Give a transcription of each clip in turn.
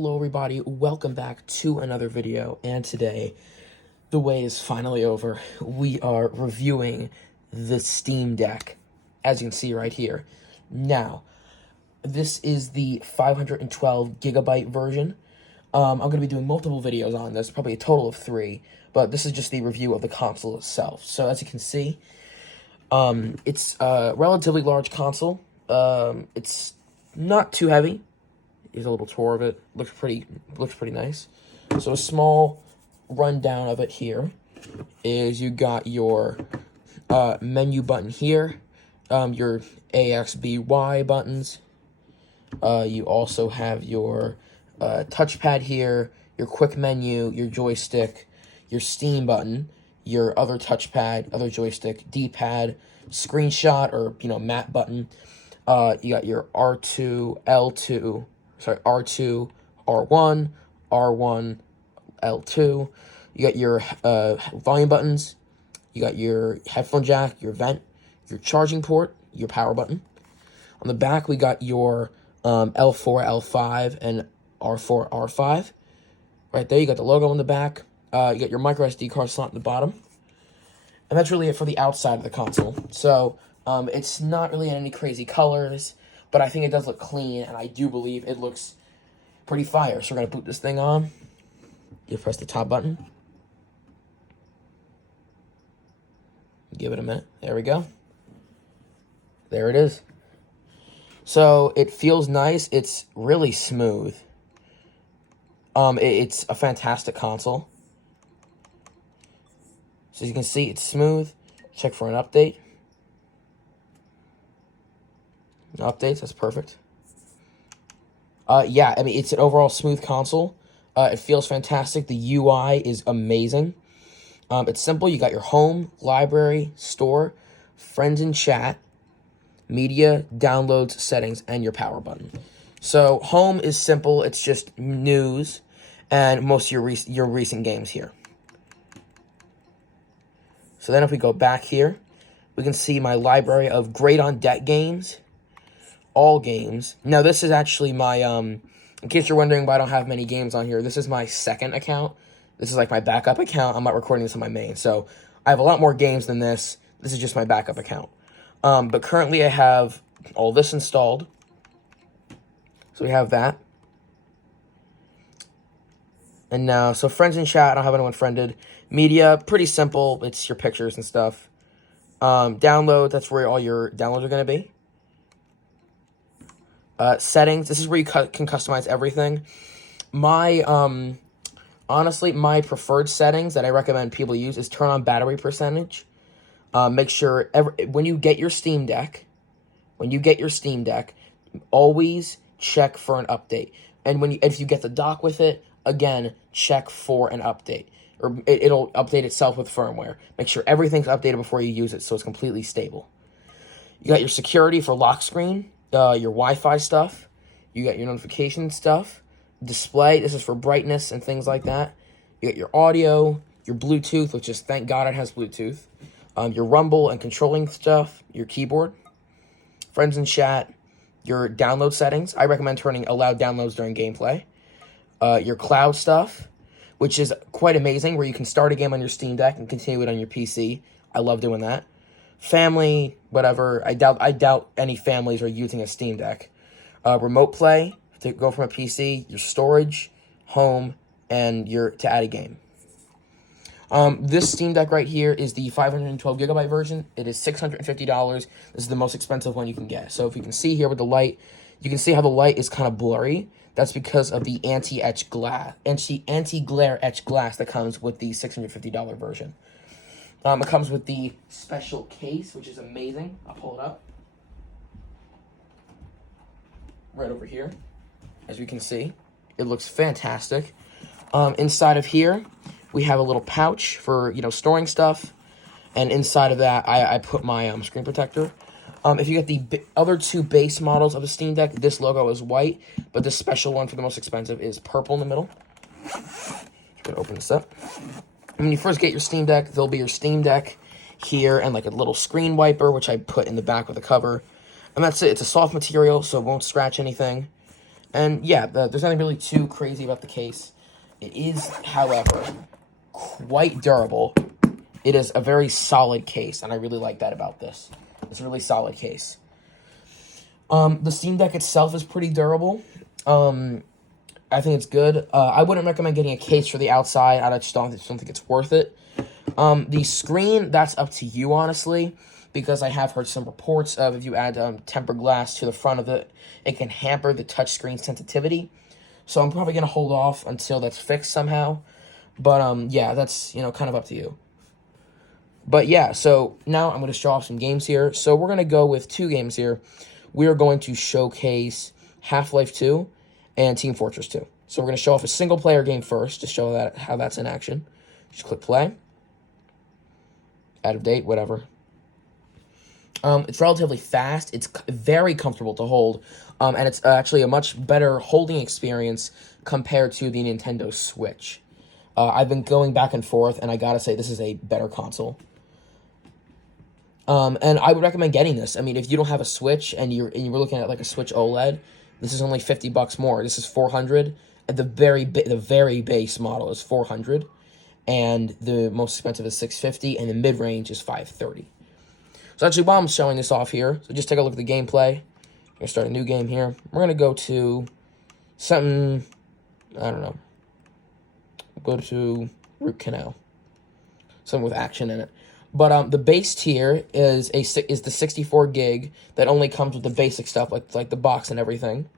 Hello everybody, welcome back to another video, and today the wait is finally over. We are reviewing the Steam Deck, as you can see right here. Now, this is the 512 gigabyte version. I'm going to be doing multiple videos on this, probably a total of 3, but this is just the review of the console itself. So as you can see, it's a relatively large console. It's not too heavy. Here's a little tour of it. Looks pretty nice. So a small rundown of it here is you got your menu button here, your A, X, B, Y buttons. You also have your touchpad here, your quick menu, your joystick, your Steam button, your other touchpad, other joystick, D-pad, screenshot or map button. You got your R2, L2. R2, R1, R1, L2. You got your volume buttons. You got your headphone jack, your vent, your charging port, your power button. On the back, we got your L4, L5, and R4, R5. Right there, you got the logo on the back. You got your micro SD card slot at the bottom. And that's really it for the outside of the console. So, it's not really in any crazy colors, but I think it does look clean, and I do believe it looks pretty fire. So we're going to boot this thing on. You press the top button. Give it a minute. There we go. There it is. So it feels nice. It's really smooth. It's a fantastic console. So as you can see, it's smooth. Check for an update. Updates, that's perfect. Yeah, I mean, it's an overall smooth console. It feels fantastic. The UI is amazing. It's simple. You got your home, library, store, friends and chat, media, downloads, settings, and your power button. So home is simple. It's just news and most of your recent games here. So then if we go back here, we can see my library of Great On Deck games. All games. Now, this is actually my, in case you're wondering why I don't have many games on here, this is my second account. This is like my backup account. I'm not recording this on my main. So, I have a lot more games than this. This is just my backup account. But currently, I have all this installed. So, we have that. And now, so friends and chat, I don't have anyone friended. Media, pretty simple. It's your pictures and stuff. Download, that's where all your downloads are going to be. Settings, this is where you can customize everything. Honestly, my preferred settings that I recommend people use is turn on battery percentage. Make sure, when you get your Steam Deck, always check for an update. And if you get the dock with it, again, check for an update. Or it'll update itself with firmware. Make sure everything's updated before you use it so it's completely stable. You got your security for lock screen. Your Wi-Fi stuff, you got your notification stuff, display, this is for brightness and things like that. You got your audio, your Bluetooth, which is, thank God it has Bluetooth, your rumble and controlling stuff, your keyboard, friends and chat, your download settings. I recommend turning allow downloads during gameplay. Your cloud stuff, which is quite amazing, where you can start a game on your Steam Deck and continue it on your PC. I love doing that. Family, whatever. I doubt any families are using a Steam Deck. Remote play to go from a PC, your storage, home, and to add a game. This Steam Deck right here is the 512 gigabyte version. It is $650. This is the most expensive one you can get. So if you can see here with the light, you can see how the light is kind of blurry. That's because of the anti-glare etch glass that comes with the $650 version. It comes with the special case, which is amazing. I'll pull it up. Right over here. As you can see, it looks fantastic. Inside of here, we have a little pouch for, storing stuff. And inside of that, I put my screen protector. If you get the other two base models of the Steam Deck, this logo is white. But the special one for the most expensive is purple in the middle. I'm going to open this up. When you first get your Steam Deck, there'll be your Steam Deck here and like a little screen wiper, which I put in the back of the cover. And that's it. It's a soft material, so it won't scratch anything. And yeah, there's nothing really too crazy about the case. It is, however, quite durable. It is a very solid case, and I really like that about this. It's a really solid case. The Steam Deck itself is pretty durable. I think it's good. I wouldn't recommend getting a case for the outside. I just don't think it's worth it. The screen, that's up to you, honestly, because I have heard some reports of if you add tempered glass to the front of it, it can hamper the touchscreen sensitivity. So I'm probably going to hold off until that's fixed somehow. But, yeah, that's, kind of up to you. But, yeah, so now I'm going to show off some games here. So we're going to go with 2 games here. We are going to showcase Half-Life 2 and Team Fortress 2. So we're going to show off a single-player game first to show how that's in action. Just click play. Out of date, whatever. It's relatively fast. It's very comfortable to hold. And it's actually a much better holding experience compared to the Nintendo Switch. I've been going back and forth, and I gotta say, this is a better console. And I would recommend getting this. I mean, if you don't have a Switch and you were looking at like a Switch OLED, this is only $50 more. This is $400. And the very base model is $400, and the most expensive is $650, and the mid range is $530. So actually, while I'm showing this off here, so just take a look at the gameplay. I'm gonna start a new game here. We're gonna go to something, I don't know. Go to Root Canal, something with action in it. But the base tier is the 64 gig that only comes with the basic stuff like the box and everything.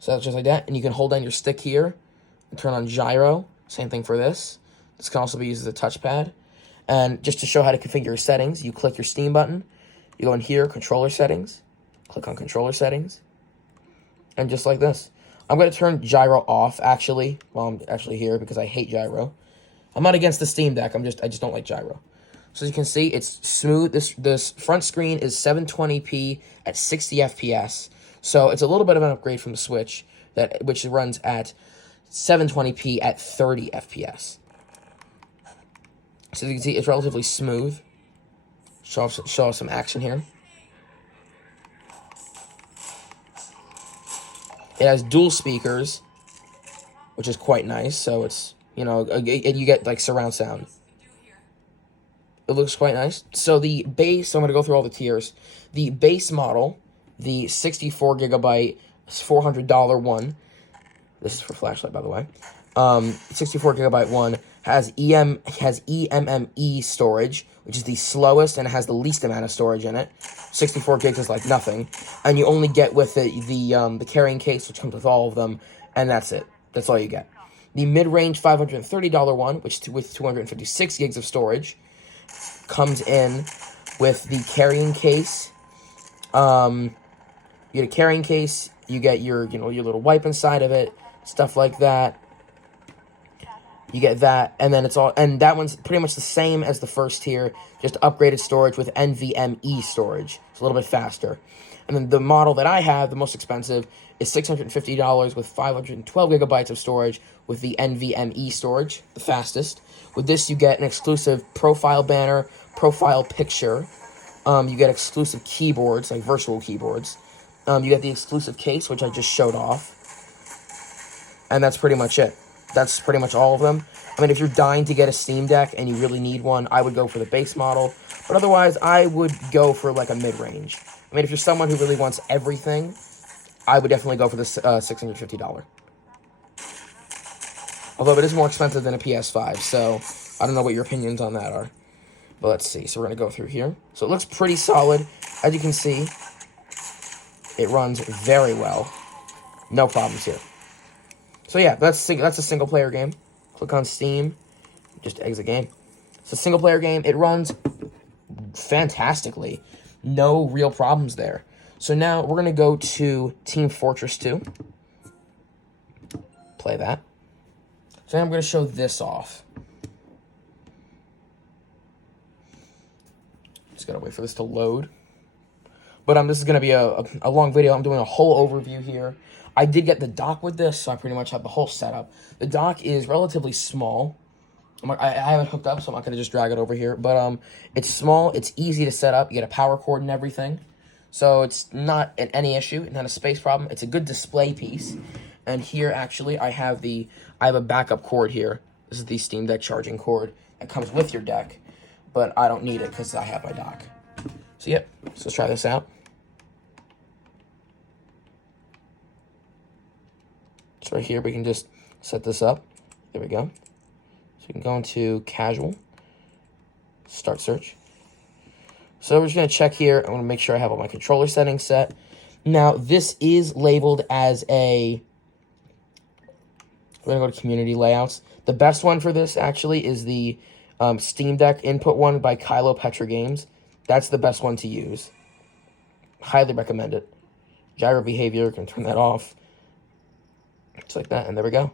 So that's just like that, and you can hold down your stick here and turn on gyro. Same thing for this. This can also be used as a touchpad. And just to show how to configure your settings, you click your Steam button, you go in here, controller settings, click on controller settings, and just like this. I'm going to turn gyro off, actually, while I'm actually here, because I hate gyro. I'm not against the Steam Deck, I just don't like gyro. So as you can see, it's smooth. This front screen is 720p at 60 FPS. So it's a little bit of an upgrade from the Switch, which runs at 720p at 30 FPS. So you can see, it's relatively smooth. Show off some action here. It has dual speakers, which is quite nice. So it's, you get like surround sound. It looks quite nice. So the base, I'm going to go through all the tiers. The base model, the 64 gigabyte, $400 one. This is for flashlight, by the way. 64 gigabyte one has eMME storage, which is the slowest and it has the least amount of storage in it. 64 gigs is like nothing, and you only get with it the carrying case, which comes with all of them, and that's it. That's all you get. The mid-range $530 one, which with 256 gigs of storage, comes in with the carrying case. You get a carrying case. You get your your little wipe inside of it, stuff like that. You get that, and then that one's pretty much the same as the first tier, just upgraded storage with NVMe storage. It's a little bit faster. And then the model that I have, the most expensive, is $650 with 512 gigabytes of storage with the NVMe storage, the fastest. With this, you get an exclusive profile banner, profile picture. You get exclusive keyboards, like virtual keyboards. You get the exclusive case, which I just showed off. And that's pretty much it. That's pretty much all of them. I mean, if you're dying to get a Steam Deck and you really need one, I would go for the base model. But otherwise, I would go for like a mid-range. I mean, if you're someone who really wants everything, I would definitely go for the $650. Although it is more expensive than a PS5, so I don't know what your opinions on that are. But let's see. So we're going to go through here. So it looks pretty solid. As you can see, it runs very well. No problems here. So yeah, that's a single-player game. Click on Steam. Just exit game. It's a single-player game. It runs fantastically. No real problems there. So now we're going to go to Team Fortress 2. Play that. So now I'm going to show this off. Just got to wait for this to load. But this is going to be a long video. I'm doing a whole overview here. I did get the dock with this, so I pretty much have the whole setup. The dock is relatively small. I have it hooked up, so I'm not going to just drag it over here. But it's small. It's easy to set up. You get a power cord and everything. So it's not any issue, not a space problem. It's a good display piece. And here, actually, I have a backup cord here. This is the Steam Deck charging cord that comes with your deck, but I don't need it because I have my dock. So yep, so let's try this out. So right here, we can just set this up. There we go. So we can go into casual, start search. So we're just going to check here. I want to make sure I have all my controller settings set. Now, this is labeled as a... We're going to go to community layouts. The best one for this, actually, is the Steam Deck input one by Kylo Petra Games. That's the best one to use. Highly recommend it. Gyro behavior, can turn that off. Just like that, and there we go.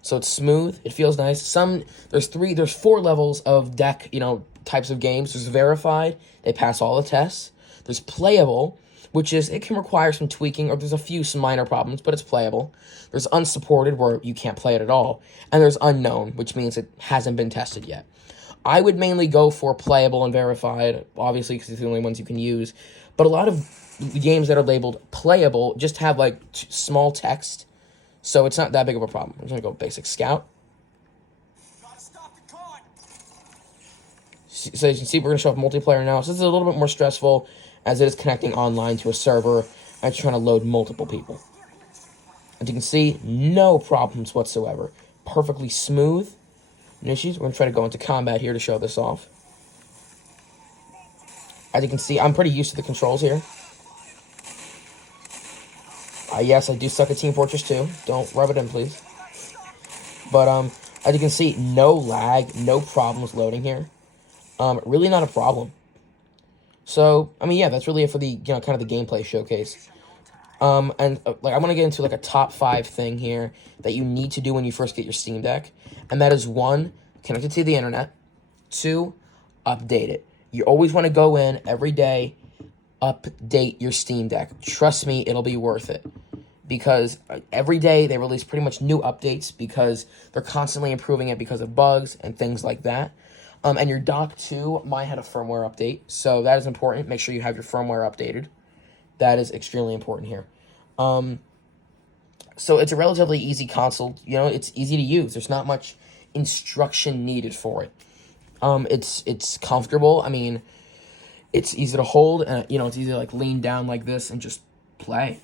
So it's smooth. It feels nice. There's 4 levels of deck, types of games. There's verified. They pass all the tests. There's playable, which is, it can require some tweaking, or there's some minor problems, but it's playable. There's unsupported, where you can't play it at all. And there's unknown, which means it hasn't been tested yet. I would mainly go for playable and verified, obviously, because it's the only ones you can use. But a lot of games that are labeled playable just have, small text. So it's not that big of a problem. I'm just going to go basic scout. So you can see, we're going to show up multiplayer now. So this is a little bit more stressful, as it is connecting online to a server and trying to load multiple people. As you can see, no problems whatsoever. Perfectly smooth. No issues. We're going to try to go into combat here to show this off. As you can see, I'm pretty used to the controls here. Yes, I do suck at Team Fortress 2. Don't rub it in, please. But, as you can see, no lag, no problems loading here. Really not a problem. So, yeah, that's really it for the, kind of the gameplay showcase. I want to get into, a top 5 thing here that you need to do when you first get your Steam Deck. And that is 1, connect it to the internet. 2, update it. You always want to go in every day, update your Steam Deck. Trust me, it'll be worth it. Because every day they release pretty much new updates, because they're constantly improving it because of bugs and things like that. And your dock, too, might have a firmware update. So that is important. Make sure you have your firmware updated. That is extremely important here. So it's a relatively easy console. It's easy to use. There's not much instruction needed for it. It's comfortable. It's easy to hold. And, it's easy to, lean down like this and just play.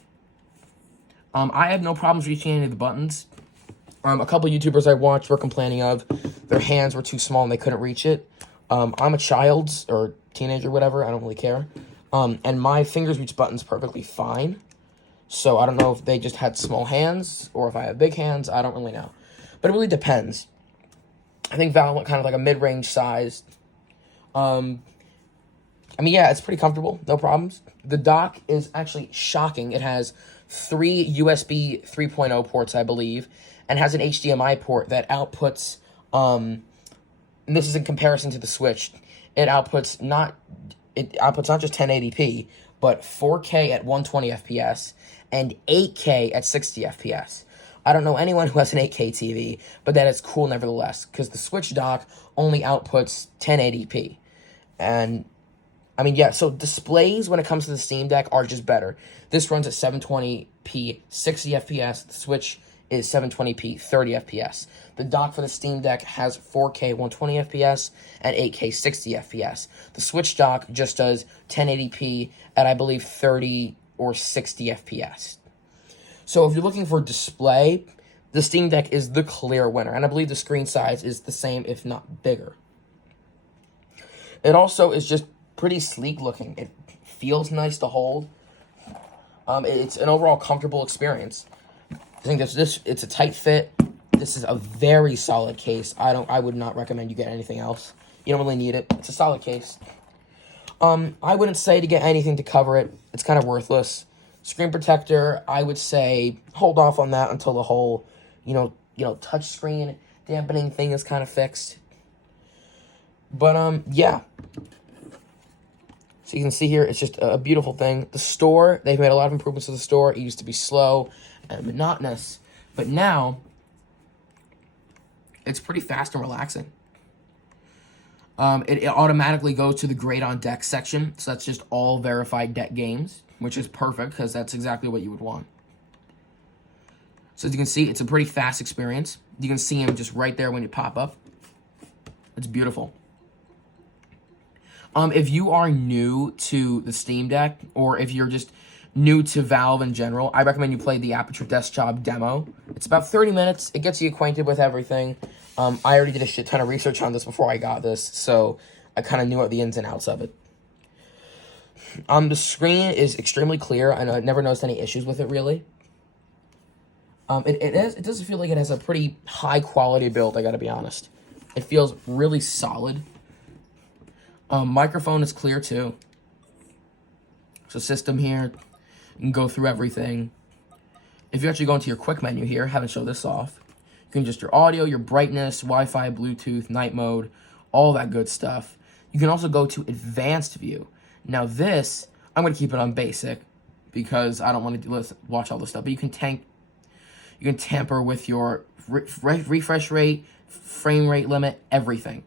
I have no problems reaching any of the buttons. A couple YouTubers I watched were complaining of their hands were too small and they couldn't reach it. I'm a child or teenager, whatever. I don't really care. And my fingers reach buttons perfectly fine. So I don't know if they just had small hands or if I have big hands. I don't really know. But it really depends. I think Valorant kind of like a mid-range size. Yeah, it's pretty comfortable. No problems. The dock is actually shocking. It has 3 USB 3.0 ports, I believe, and has an HDMI port that outputs, and this is in comparison to the Switch, it outputs not just 1080p, but 4K at 120 FPS and 8K at 60 FPS. I don't know anyone who has an 8K TV, but that is cool nevertheless, because the Switch dock only outputs 1080p. And, so displays when it comes to the Steam Deck are just better. This runs at 720p 60 FPS, the Switch is 720p 30 FPS. The dock for the Steam Deck has 4K 120 FPS and 8K 60 FPS. The Switch dock just does 1080p at, I believe, 30 or 60 FPS. So if you're looking for display, the Steam Deck is the clear winner. And I believe the screen size is the same, if not bigger. It also is just pretty sleek looking. It feels nice to hold. It's an overall comfortable experience. I think it's a tight fit. This is a very solid case. I would not recommend you get anything else. You don't really need it. It's a solid case. I wouldn't say to get anything to cover it. It's kind of worthless. Screen protector, I would say hold off on that until the whole, touch screen dampening thing is kind of fixed. But, yeah. So you can see here, it's just a beautiful thing. The store, they've made a lot of improvements to the store. It used to be slow and monotonous, but now it's pretty fast and relaxing. It automatically goes to the Great on Deck section, so that's just all verified deck games, which is perfect because that's exactly what you would want. So as you can see, it's a pretty fast experience. You can see them just right there when you pop up. It's beautiful. If you are new to the Steam Deck, or if you're just new to Valve in general, I recommend you play the Aperture Desktop demo. It's about 30 minutes. It gets you acquainted with everything. I already did a shit ton of research on this before I got this, so I kind of knew the ins and outs of it. The screen is extremely clear. I never noticed any issues with it, really. It doesn't feel like it has a pretty high quality build, I gotta be honest. It feels really solid. Microphone is clear too. So system here, you can go through everything. If you actually go into your quick menu here, haven't showed this off, you can adjust your audio, your brightness, Wi-Fi, Bluetooth, night mode, all that good stuff. You can also go to advanced view. Now this, I'm going to keep it on basic because I don't want to watch all this stuff, but you can tamper with your refresh rate, frame rate limit, everything.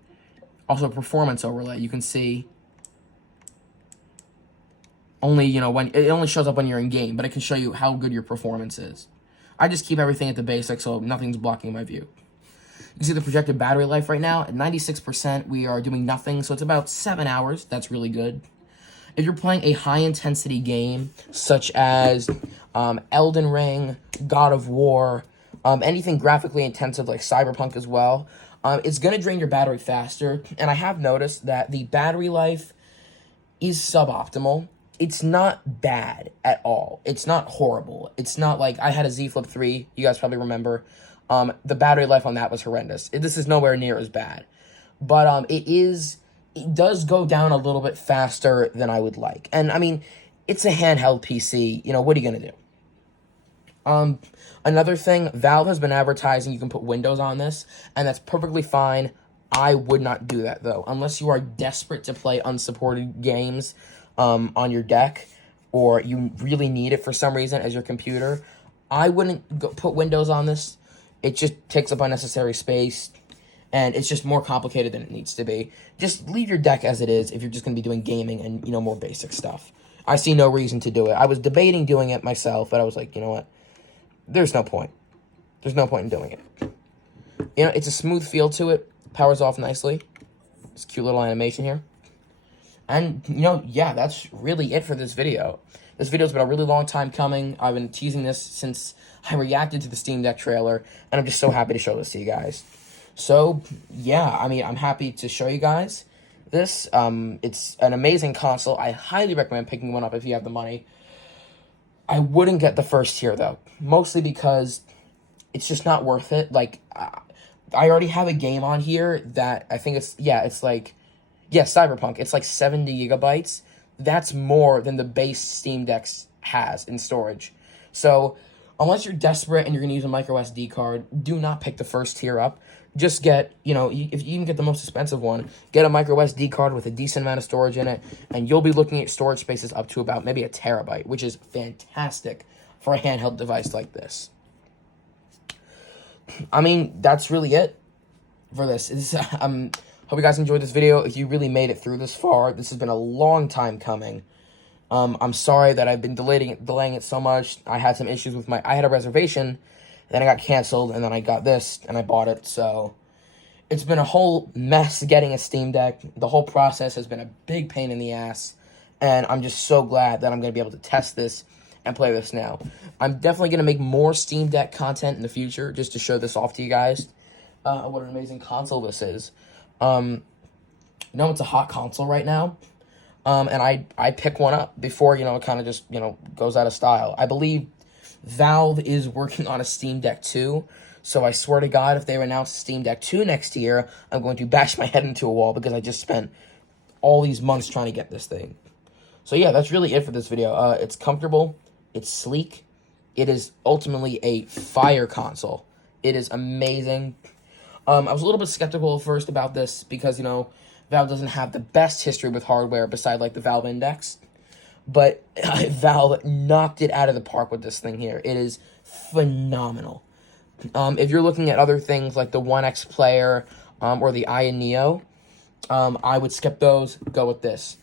Also, performance overlay. You can see only, when it only shows up when you're in game, but it can show you how good your performance is. I just keep everything at the basic, so nothing's blocking my view. You can see the projected battery life right now at 96%. We are doing nothing, so it's about 7 hours. That's really good. If you're playing a high-intensity game, such as Elden Ring, God of War, anything graphically intensive like Cyberpunk as well, it's going to drain your battery faster, and I have noticed that the battery life is suboptimal. It's not bad at all. It's not horrible. It's not like I had a Z Flip 3, you guys probably remember. The battery life on that was horrendous. This is nowhere near as bad. But it does go down a little bit faster than I would like. And, I mean, it's a handheld PC. What are you going to do? Another thing, Valve has been advertising you can put Windows on this, and that's perfectly fine. I would not do that, though, unless you are desperate to play unsupported games on your deck, or you really need it for some reason as your computer. I wouldn't put Windows on this. It just takes up unnecessary space, and it's just more complicated than it needs to be. Just leave your deck as it is if you're just going to be doing gaming and, more basic stuff. I see no reason to do it. I was debating doing it myself, but I was like, you know what? There's no point. There's no point in doing it. It's a smooth feel to it. Powers off nicely. It's a cute little animation here. And, yeah, that's really it for this video. This video's been a really long time coming. I've been teasing this since I reacted to the Steam Deck trailer, and I'm just so happy to show this to you guys. So, yeah, I'm happy to show you guys this. It's an amazing console. I highly recommend picking one up if you have the money. I wouldn't get the first tier, though, mostly because it's just not worth it. Like, I already have a game on here that I think Cyberpunk. It's like 70 gigabytes. That's more than the base Steam Deck has in storage. So, unless you're desperate and you're going to use a micro SD card, do not pick the first tier up. Just get, if you even get the most expensive one, get a micro SD card with a decent amount of storage in it, and you'll be looking at storage spaces up to about maybe a terabyte, which is fantastic for a handheld device like this. That's really it for this. Hope you guys enjoyed this video. If you really made it through this far, this has been a long time coming. I'm sorry that I've been delaying it so much. I had some issues with I had a reservation, then I got canceled, and then I got this, and I bought it, so it's been a whole mess getting a Steam Deck. The whole process has been a big pain in the ass, and I'm just so glad that I'm going to be able to test this and play this now. I'm definitely going to make more Steam Deck content in the future, just to show this off to you guys, what an amazing console this is. It's a hot console right now. And I pick one up before, it kind of just, goes out of style. I believe Valve is working on a Steam Deck 2, so I swear to God, if they announce Steam Deck 2 next year, I'm going to bash my head into a wall because I just spent all these months trying to get this thing. So yeah, that's really it for this video. It's comfortable, it's sleek, it is ultimately a fire console. It is amazing. I was a little bit skeptical at first about this because, Valve doesn't have the best history with hardware beside, like, the Valve Index. But Valve knocked it out of the park with this thing here. It is phenomenal. If you're looking at other things like the One X Player or the Aya Neo, I would skip those, go with this.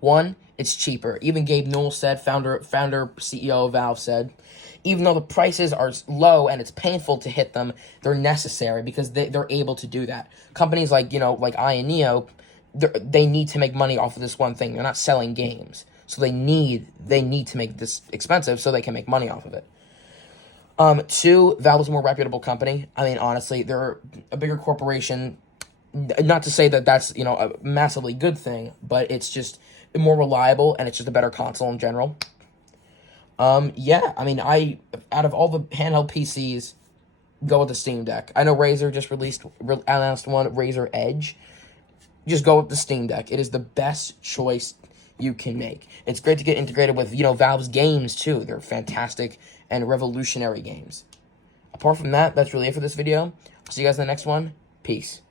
One, it's cheaper. Even Gabe Newell said, founder, CEO of Valve said, even though the prices are low and it's painful to hit them, they're necessary because they're able to do that. Companies like, like Neo, they need to make money off of this one thing. They're not selling games. So they need to make this expensive so they can make money off of it. Two, Valve is a more reputable company. I mean, honestly, they're a bigger corporation. Not to say that that's, a massively good thing, but it's just more reliable and it's just a better console in general. Yeah, I mean, out of all the handheld PCs, go with the Steam Deck. I know Razer just announced one, Razer Edge. Just go with the Steam Deck. It is the best choice you can make. It's great to get integrated with, Valve's games, too. They're fantastic and revolutionary games. Apart from that, that's really it for this video. I'll see you guys in the next one. Peace.